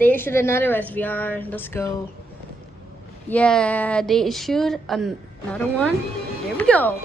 They issued another SVR. Let's go. Yeah, they issued another one. There we go.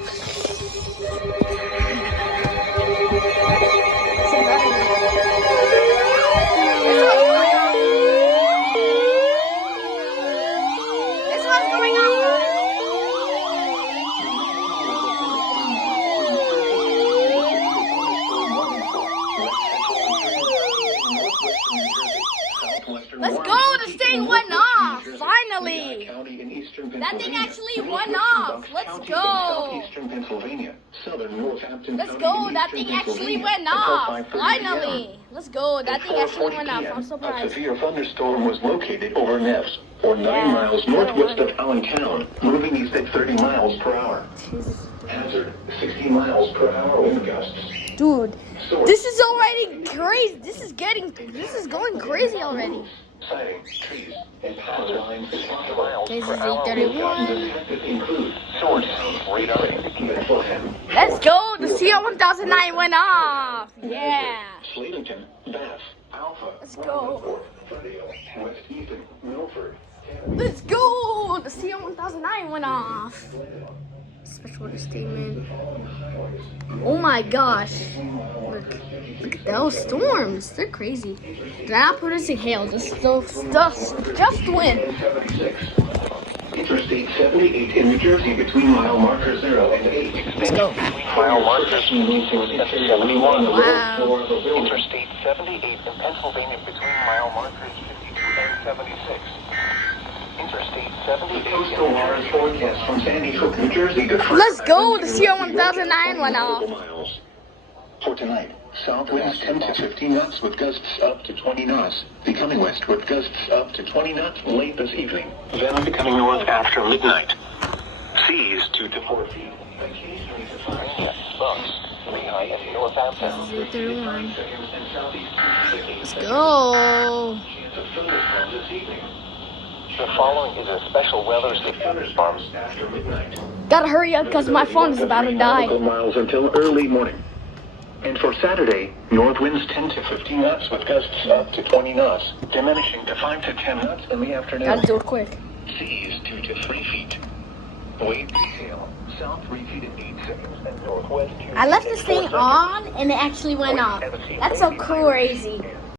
Let's go, the thing went off, finally. That thing actually went off. Let's go. Let's go, that thing actually went off, finally. Let's go, that thing actually went off. I'm surprised. A severe thunderstorm was located over Neves, or 9 miles northwest of Allentown, moving east at 30 miles per hour. Hazard, 60 miles per hour wind gusts. Dude, this is already crazy. This is going crazy already. KZZ31. Let's go. The CR1009 went off. Yeah. Let's go. Let's go. The CR1009 went off. Special order statement. Oh my gosh. Look at those storms. They're crazy. They're not producing hail. Just wind. Interstate 78 in New Jersey between mile marker 0 and 8. Let's go. Mile marker 71. Wow. Interstate 78 in Pennsylvania between mile markers 52 and 76. Interstate 78. Coastal waters forecast from Sandy Hook, New Jersey to Let's go. The CR1009 went off. For tonight, south winds 10 to 15 knots with gusts up to 20 knots. Becoming west with gusts up to 20 knots late this evening. Then becoming north after midnight. Seas 2 to 4 feet. Occasionally to 5 feet. Bumps. Lehigh and Northampton. KZZ31. Let's go. Chance of thunderstorms this evening. The following is a special weather Thunderstorms after midnight. Gotta hurry up because my phone is about to die. Miles until early morning. And for Saturday, north winds 10 to 15 knots with gusts up to 20 knots, diminishing to 5 to 10 knots in the afternoon. Gotta do it quick. Seas 2 to 3 feet. Wind hail, south 3 feet in 8 seconds, and northwest 2 I left feet this in thing 4 on and it actually went off. That's so crazy.